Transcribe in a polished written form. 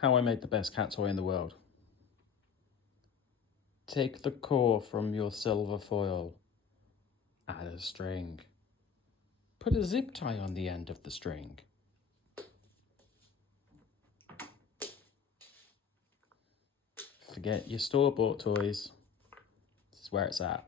How I made the best cat toy in the world. Take the core from your silver foil. Add a string. Put a zip tie on the end of the string. Forget your store-bought toys. This is where it's at.